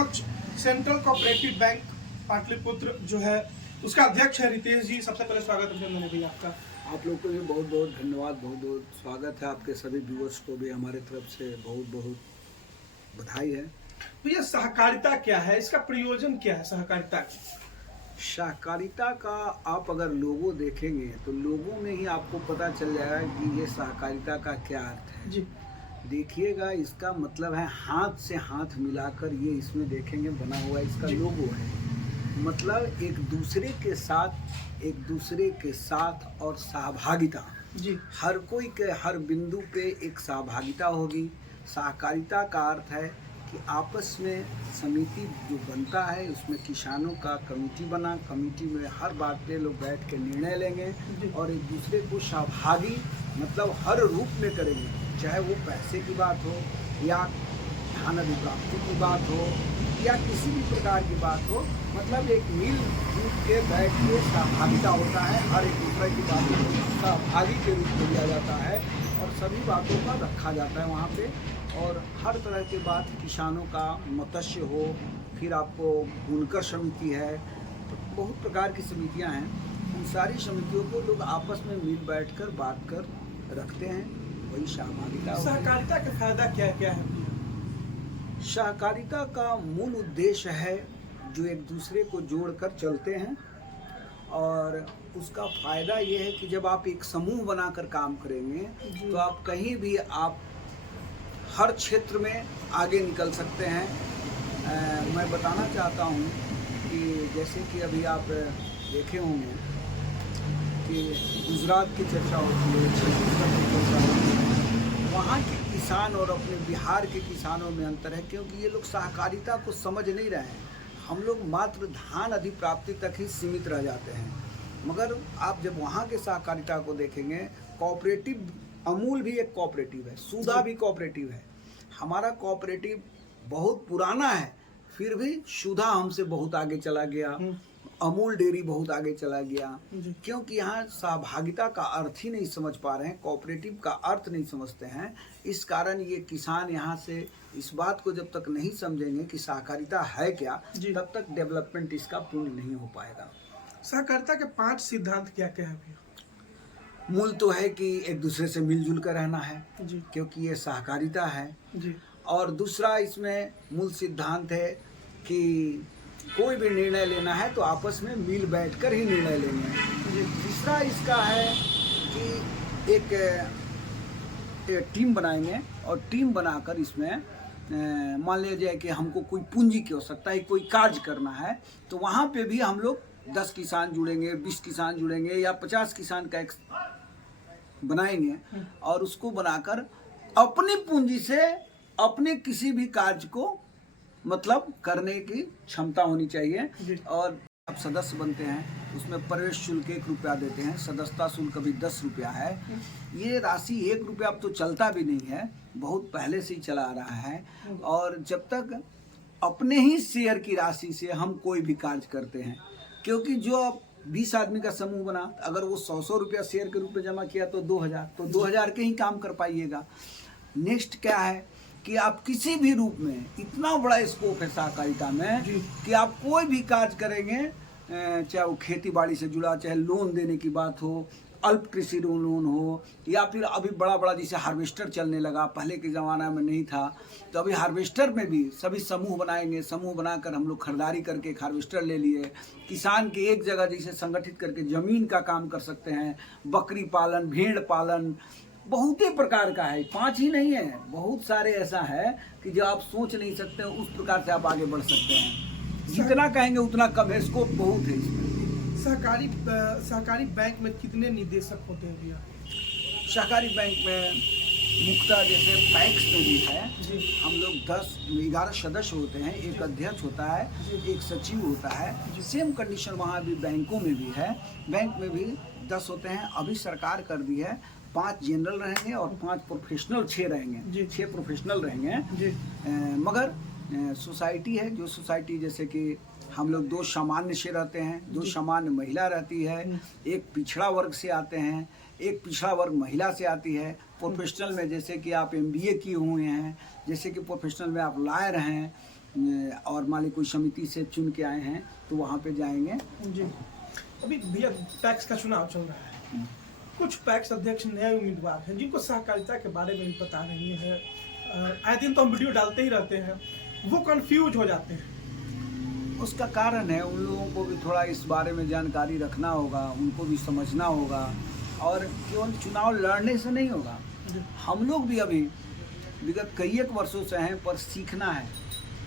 समक्ष central cooperative bank Pataliputra जो है उसका अध्यक्ष है रितेश जी। सबसे पहले स्वागत अभिनंदन है भैया आपका। आप लोग को भी बहुत बहुत धन्यवाद, बहुत बहुत स्वागत है। आपके सभी व्यूअर्स को भी हमारे तरफ से बहुत बहुत बधाई है। भैया सहकारिता क्या है, इसका प्रयोजन क्या है सहकारिता? सहकारिता का आप अगर लोगो देखेंगे तो लोगों में ही आपको पता चल जाएगा कि ये सहकारिता का क्या अर्थ है जी। देखिएगा, इसका मतलब है हाथ से हाथ मिलाकर, ये इसमें देखेंगे बना हुआ इसका लोगो है। मतलब एक दूसरे के साथ और सहभागिता जी। हर कोई के हर बिंदु पे एक सहभागिता होगी। सहकारिता का अर्थ है कि आपस में समिति जो बनता है उसमें किसानों का कमेटी बना, कमेटी में हर बात पे लोग बैठ के निर्णय लेंगे और एक दूसरे को सहभागी मतलब हर रूप में करेंगे, चाहे वो पैसे की बात हो या धन अधिप्राप्ति की बात हो या किसी भी प्रकार की बात हो। मतलब एक मिलजुल के बैठ के सहभागिता होता है, हर एक दूसरे की बातों को सहभागी के रूप में लिया जाता है और सभी बातों का रखा जाता है वहाँ पे। और हर तरह के बात, किसानों का मत्स्य हो, फिर आपको बुनकर समिति है, तो बहुत प्रकार की समितियाँ हैं। उन सारी समितियों को लोग आपस में मिल बैठ कर बात कर रखते हैं, वही सहभागिता। सहकारिता का फायदा क्या क्या है? सहकारिता का मूल उद्देश्य है जो एक दूसरे को जोड़कर चलते हैं और उसका फ़ायदा ये है कि जब आप एक समूह बनाकर काम करेंगे तो आप कहीं भी आप हर क्षेत्र में आगे निकल सकते हैं। मैं बताना चाहता हूँ कि जैसे कि अभी आप देखे होंगे कि गुजरात की चर्चा होती है, छत्तीसगढ़ की चर्चा होती है, वहाँ के किसान और अपने बिहार के किसानों में अंतर है क्योंकि ये लोग सहकारिता को समझ नहीं रहे हैं। हम लोग मात्र धान अधिप्राप्ति तक ही सीमित रह जाते हैं, मगर आप जब वहाँ के सहकारिता को देखेंगे, कोऑपरेटिव, अमूल भी एक कोऑपरेटिव है, सुधा भी कोऑपरेटिव है। हमारा कोऑपरेटिव बहुत पुराना है, फिर भी सुधा हमसे बहुत आगे चला गया, अमूल डेयरी बहुत आगे चला गया, क्योंकि यहाँ सहभागिता का अर्थ ही नहीं समझ पा रहे हैं, कोऑपरेटिव का अर्थ नहीं समझते हैं। इस कारण ये किसान यहाँ से इस बात को जब तक नहीं समझेंगे कि सहकारिता है क्या, तब तक डेवलपमेंट इसका पूर्ण नहीं हो पाएगा। सहकारिता के 5 सिद्धांत क्या क्या है भैया? मूल तो है कि एक दूसरे से मिलजुल कर रहना है जी। क्योंकि ये सहकारिता है जी। और दूसरा इसमें मूल सिद्धांत है कि कोई भी निर्णय लेना है तो आपस में मिल बैठकर ही निर्णय लेंगे। तीसरा इसका है कि एक टीम बनाएंगे और टीम बनाकर इसमें मान लिया जाए कि हमको कोई पूंजी की आवश्यकता है, कोई कार्य करना है, तो वहाँ पे भी हम लोग 10 किसान जुड़ेंगे, 20 किसान जुड़ेंगे या 50 किसान का एक बनाएंगे और उसको बनाकर अपनी पूंजी से अपने किसी भी कार्य को मतलब करने की क्षमता होनी चाहिए। और अब सदस्य बनते हैं उसमें प्रवेश शुल्क 1 रुपया देते हैं, सदस्यता शुल्क अभी 10 रुपया है। ये राशि 1 रुपया अब तो चलता भी नहीं है, बहुत पहले से ही चला आ रहा है। और जब तक अपने ही शेयर की राशि से हम कोई भी कार्य करते हैं, क्योंकि जो अब 20 आदमी का समूह बना, अगर वो 100 रुपया शेयर के रूप में जमा किया तो 2000 के ही काम कर पाइएगा। नेक्स्ट क्या है कि आप किसी भी रूप में, इतना बड़ा स्कोप है सहकारिता में कि आप कोई भी कार्य करेंगे, चाहे वो खेती बाड़ी से जुड़ा, चाहे लोन देने की बात हो, अल्प कृषि लोन हो, या फिर अभी बड़ा बड़ा जैसे हार्वेस्टर चलने लगा, पहले के ज़माना में नहीं था, तो अभी हार्वेस्टर में भी सभी समूह बनाएंगे। समूह बनाकर हम लोग खरीदारी करके एक हार्वेस्टर ले लिए, किसान के एक जगह जैसे संगठित करके ज़मीन का काम कर सकते हैं। बकरी पालन, भेड़ पालन, बहुत ही प्रकार का है, 5 ही नहीं है, बहुत सारे ऐसा है कि जो आप सोच नहीं सकते, उस प्रकार से आप आगे बढ़ सकते हैं। जितना कहेंगे उतना कम है, स्कोप बहुत है इसमें। सहकारी बैंक में कितने निदेशक होते हैं भैया? सहकारी बैंक में मुख्यतः जैसे बैंक्स में भी है, हम लोग 11 सदस्य होते हैं, एक अध्यक्ष होता है, एक सचिव होता है। सेम कंडीशन वहाँ भी बैंकों में भी है, बैंक में भी 10 होते हैं। अभी सरकार कर दी है 5 जनरल रहेंगे और 5 प्रोफेशनल, 6 रहेंगे, 6 प्रोफेशनल रहेंगे। मगर सोसाइटी है, जो सोसाइटी जैसे कि हम लोग 2 सामान्य से रहते हैं, 2 सामान्य महिला रहती है, एक पिछड़ा वर्ग से आते हैं, एक पिछड़ा वर्ग महिला से आती है। प्रोफेशनल में जैसे कि आप MBA किए हुए हैं, जैसे कि प्रोफेशनल में आप लॉयर हैं, और मान ली कोई समिति से चुन के आए हैं तो वहाँ पे जाएंगे। जी, अभी भैया पैक्स का चुनाव चल रहा है, कुछ पैक्स अध्यक्ष नए उम्मीदवार हैं जिनको सहकारिता के बारे में भी पता नहीं है। आए दिन तो हम वीडियो डालते ही रहते हैं, वो कंफ्यूज हो जाते हैं। उसका कारण है उन लोगों को भी थोड़ा इस बारे में जानकारी रखना होगा, उनको भी समझना होगा, और केवल चुनाव लड़ने से नहीं होगा। हम लोग भी अभी विगत कई एक वर्षों से हैं, पर सीखना है,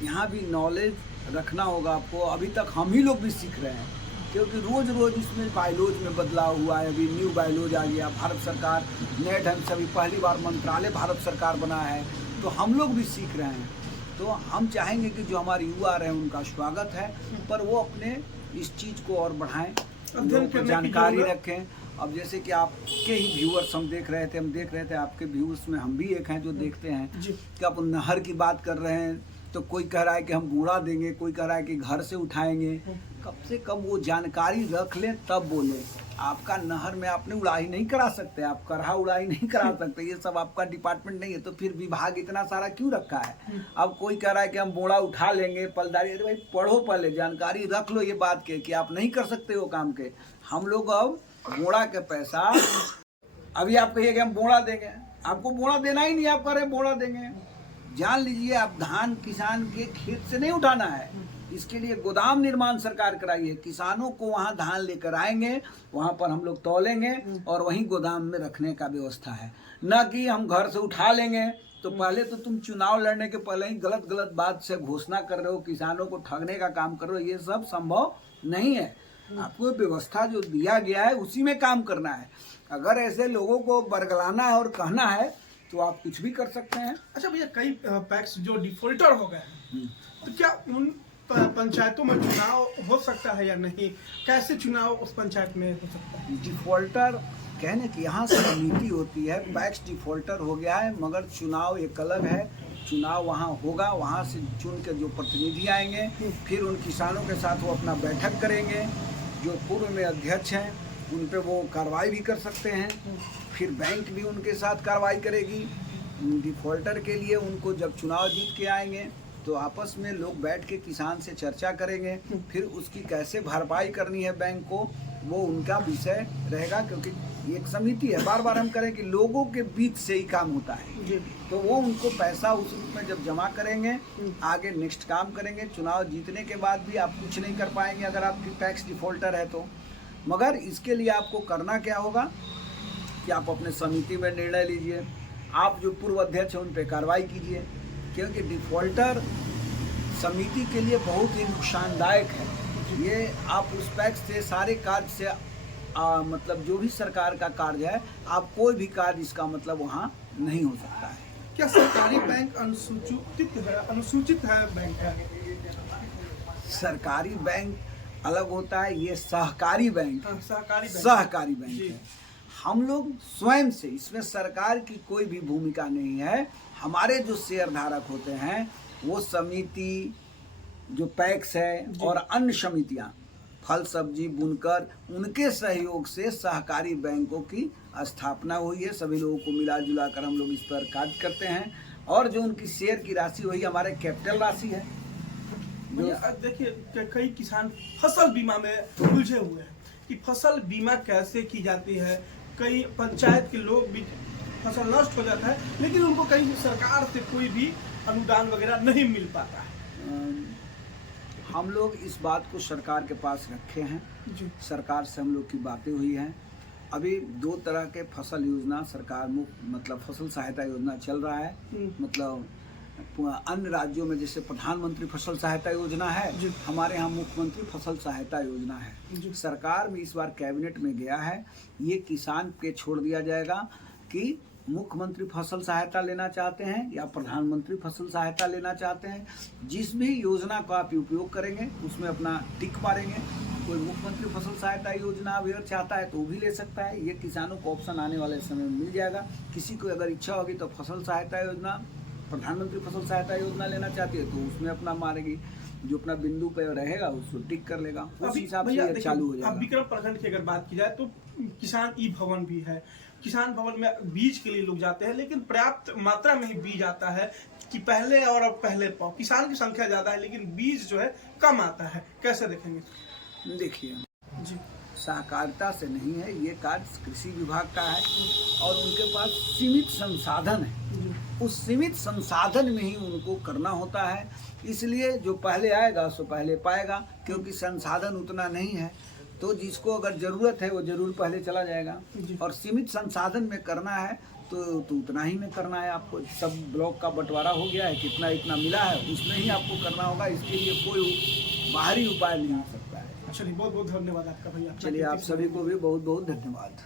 यहाँ भी नॉलेज रखना होगा आपको। अभी तक हम ही लोग भी सीख रहे हैं, क्योंकि रोज़ रोज़ इसमें बायलॉज में बदलाव हुआ है। अभी न्यू बायलॉज आ गया, भारत सरकार नए ढंग से अभी पहली बार मंत्रालय भारत सरकार बना है, तो हम लोग भी सीख रहे हैं। तो हम चाहेंगे कि जो हमारे युवा रहे उनका स्वागत है, पर वो अपने इस चीज़ को और बढ़ाएं, लोगों को जानकारी रखें। अब जैसे कि आपके ही व्यूअर्स हम देख रहे थे आपके व्यूअर्स में हम भी एक हैं जो देखते हैं कि आप नहर की बात कर रहे हैं, तो कोई कह रहा है कि हम बूढ़ा देंगे, कोई कह रहा है कि घर से उठाएंगे। कम से कम वो जानकारी रख लें तब बोले। आपका नहर में आपने उड़ाई नहीं करा सकते, आप करहा उड़ाई नहीं करा सकते, ये सब आपका डिपार्टमेंट नहीं है, तो फिर विभाग इतना सारा क्यों रखा है। अब कोई कह रहा है कि हम बोड़ा उठा लेंगे, पलदारी, अरे भाई पढ़ो, पहले जानकारी रख लो ये बात के कि आप नहीं कर सकते वो काम के। हम लोग अब बोड़ा के पैसा, अभी आप कहिए कि हम बोड़ा देंगे, आपको बोड़ा देना ही नहीं, आप कह रहे बोड़ा देंगे। जान लीजिए, आप धान किसान के खेत से नहीं उठाना है, इसके लिए गोदाम निर्माण सरकार कराई है। किसानों को वहाँ धान लेकर आएंगे, वहाँ पर हम लोग तौलेंगे और वहीं गोदाम में रखने का व्यवस्था है, न कि हम घर से उठा लेंगे। तो पहले तो तुम चुनाव लड़ने के पहले ही गलत गलत बात से घोषणा कर रहे हो, किसानों को ठगने का काम कर रहे हो, ये सब संभव नहीं है। आपको व्यवस्था जो दिया गया है उसी में काम करना है। अगर ऐसे लोगों को बरगलाना है और कहना है तो आप कुछ भी कर सकते हैं। अच्छा भैया, कई पैक्स जो डिफॉल्टर हो गए हैं, तो क्या उन पंचायतों में चुनाव हो सकता है या नहीं? कैसे चुनाव उस पंचायत में हो सकता है? डिफॉल्टर कहने की यहाँ समिति होती है, पैक्स डिफॉल्टर हो गया है, मगर चुनाव एक अलग है। चुनाव वहाँ होगा, वहाँ से चुन के जो प्रतिनिधि आएंगे, फिर उन किसानों के साथ वो अपना बैठक करेंगे। जो पूर्व में अध्यक्ष हैं उन पे वो कार्रवाई भी कर सकते हैं, फिर बैंक भी उनके साथ कार्रवाई करेगी। डिफॉल्टर के लिए उनको जब चुनाव जीत के आएंगे तो आपस में लोग बैठ के किसान से चर्चा करेंगे, फिर उसकी कैसे भरपाई करनी है बैंक को, वो उनका विषय रहेगा। क्योंकि एक समिति है, बार बार हम करें कि लोगों के बीच से ही काम होता है, तो वो उनको पैसा उस रूप में जब जमा करेंगे, आगे नेक्स्ट काम करेंगे। चुनाव जीतने के बाद भी आप कुछ नहीं कर पाएंगे अगर आपकी टैक्स डिफॉल्टर है तो। मगर इसके लिए आपको करना क्या होगा कि आप अपने समिति में निर्णय लीजिए, आप जो पूर्व अध्यक्ष हैं उन पर कार्रवाई कीजिए, क्योंकि डिफॉल्टर समिति के लिए बहुत ही नुकसानदायक है। ये आप उस पैक्स से सारे कार्य से मतलब जो भी सरकार का कार्य है, आप कोई भी कार्य इसका मतलब वहाँ नहीं हो सकता है। क्या सरकारी बैंक अनुसूचित है बैंक है? सरकारी बैंक अलग होता है, ये सहकारी बैंक है। सहकारी बैंक है। हम लोग स्वयं से, इसमें सरकार की कोई भी भूमिका नहीं है। हमारे जो शेयर धारक होते हैं वो समिति, जो पैक्स है और अन्य समितियाँ, फल सब्जी बुनकर, उनके सहयोग से सहकारी बैंकों की स्थापना हुई है। सभी लोगों को मिला जुला कर हम लोग इस पर कार्य करते हैं, और जो उनकी शेयर की राशि वही हमारे कैपिटल राशि है। देखिए, कई किसान फसल बीमा में उलझे हुए हैं कि फसल बीमा कैसे की जाती है। कई पंचायत के लोग भी, फसल नष्ट हो जाता है लेकिन उनको कहीं सरकार से कोई भी अनुदान वगैरह नहीं मिल पाता है। हम लोग इस बात को सरकार के पास रखे हैं जी। सरकार से हम लोग की बातें हुई हैं। अभी 2 तरह के फसल योजना सरकार मतलब फसल सहायता योजना चल रहा है। मतलब अन्य राज्यों में जैसे प्रधानमंत्री फसल सहायता योजना है, हमारे यहाँ मुख्यमंत्री फसल सहायता योजना है। सरकार में इस बार कैबिनेट में गया है, ये किसान पे छोड़ दिया जाएगा कि मुख्यमंत्री फसल सहायता लेना चाहते हैं या प्रधानमंत्री फसल सहायता लेना चाहते हैं। जिस भी योजना का आप उपयोग करेंगे उसमें अपना टिक मारेंगे। कोई मुख्यमंत्री फसल सहायता योजना अगर चाहता है तो वो भी ले सकता है। ये किसानों को ऑप्शन आने वाले समय में मिल जाएगा। किसी को अगर इच्छा होगी तो फसल सहायता योजना, प्रधानमंत्री फसल सहायता योजना लेना चाहती है तो उसमें अपना मारेगी। जो अपना बिंदु पे रहेगा उसको टिक कर लेगा, उस अभी हिसाब से भैया ये देखिए, चालू हो अब जाएगा। विक्रम प्रखंड की अगर बात की जाए तो किसान ई भवन भी है। किसान भवन में बीज के लिए लोग जाते हैं, लेकिन पर्याप्त मात्रा में ही बीज आता है कि पहले और अब पहले पाओ। किसान की संख्या ज्यादा है लेकिन बीज जो है कम आता है, कैसे देखेंगे? देखिए, जी सहकारिता से नहीं है, ये कार्य कृषि विभाग का है और उनके पास सीमित संसाधन है। उस सीमित संसाधन में ही उनको करना होता है, इसलिए जो पहले आएगा सो पहले पाएगा, क्योंकि संसाधन उतना नहीं है। तो जिसको अगर जरूरत है वो जरूर पहले चला जाएगा, और सीमित संसाधन में करना है तो उतना ही में करना है आपको। सब ब्लॉक का बंटवारा हो गया है, कितना इतना मिला है उसमें ही आपको करना होगा, इसके लिए कोई बाहरी उपाय नहीं हो सकता है। चलिए, बहुत बहुत धन्यवाद आपका भैया। चलिए, आप सभी को भी बहुत बहुत धन्यवाद।